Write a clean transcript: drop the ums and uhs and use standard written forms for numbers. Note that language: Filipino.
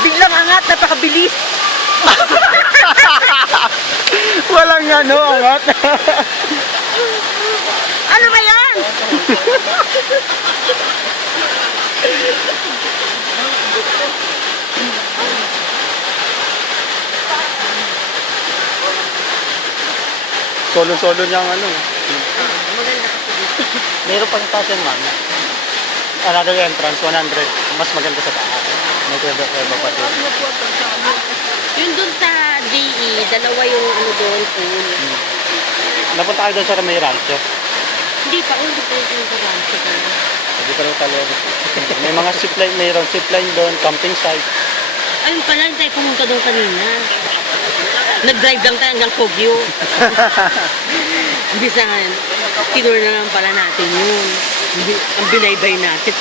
Biglang angat, napakabilis. Walang ano, angat. Ano ba yan? Solo-solo niyang ano. Maganda kasi dito. Meron pang taas yan, ma'am. Another entrance, 100. Mas maganda sa taas. May kweba pa doon. Yung dun sa DE, dalawa yung ano doon, pool. Napunta kayo doon sa may rancho. Hindi pa, hindi pa yung rancho ko. Hindi pa rin talaga. May mga zipline, mayroong zipline doon, camping site. Ayun pala, hindi tayo pumunta doon kanina. Nag-drive lang tayo hanggang Kogyo. Bisa nga, tinur na lang pala natin yun. Ang binaybay natin.